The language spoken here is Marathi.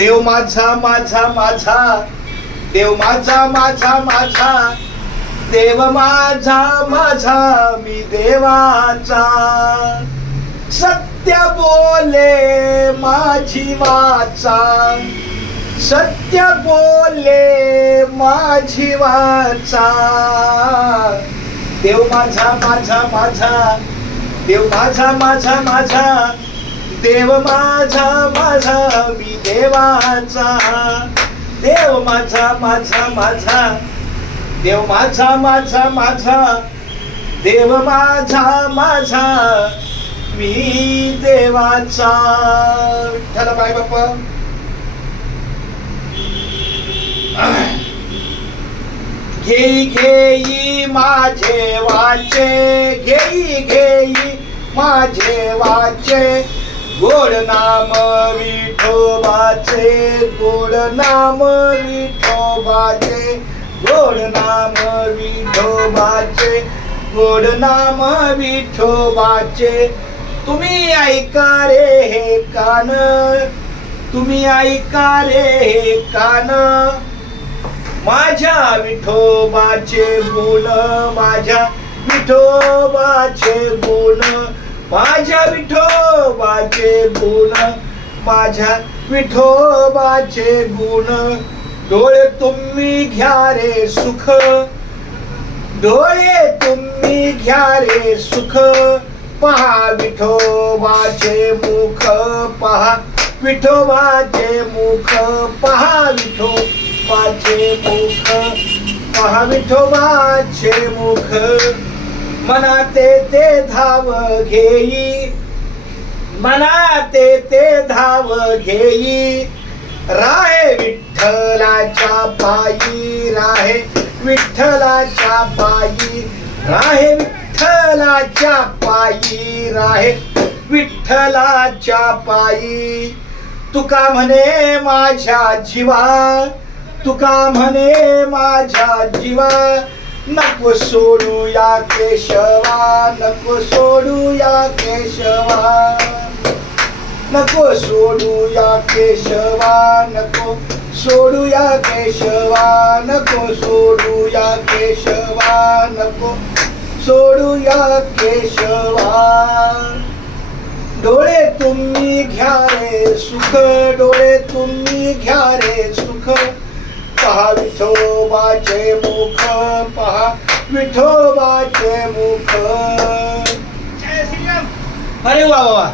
देव माझा माझा माझा, देव माझा माझा माझा, देव माझा माझा मी देवाचा. सत्य बोले माझी वाचा, सत्य बोले माझी वाचा. देव माझा माझा माझा, देव माझा माझा माझा, देव माझा माझा मी देवाचा. देव माझा माझा माझा, देव माझा माझा माझा, देव माझा माझा मी देवाचा. विठ्ठल बाई बाप्पा. घेई घेई माझे वाचे, घेई घेई माझे वाचे, गोड नाम विठोबाचे, गोड नाम विठोबाचे, गोड नाम विठोबाचे, गोड नाम विठोबाचे. तुम्ही ऐका रे हे कान, तुम्ही ऐका रे हे कान, माझ्या विठोबाचे गुण, माझ्या विठोबाचे गुण, माझ्या विठोबाचे गुण, माझ्या विठोबाचे गुण. डोळे तुम्ही घ्या रे सुख, डोळे तुम्ही घ्या रे सुख, पहा विठोबाचे मुख, पहा विठोबाचे मुख, पहा विठोबाचे मुख, पहा विठोबाचे मुख. मनाते ते धाव घेई, मनाते ते धाव घेई, राहे विठ्ठलाच्या पायी, राहे विठ्ठलाच्या पायी, राहे विठ्ठलाच्या पायी, राहे विठ्ठलाच्या पायी. तुका म्हणे माझ्या जीवा, तुका म्हणे माझ्या जीवा, नको सोडू या केशवा, नको सोडू या केशवा, नको सोडू या केशवा, नको सोडू या केशवा, नको सोडू या केशवा, नको सोडू या केशवा. डोळे तुम्ही घ्या रे सुख, डोळे तुम्ही घ्या रे सुख, पहा विठोबाचे मुख, पहा विठोबाचे मुख. अरे वा वा.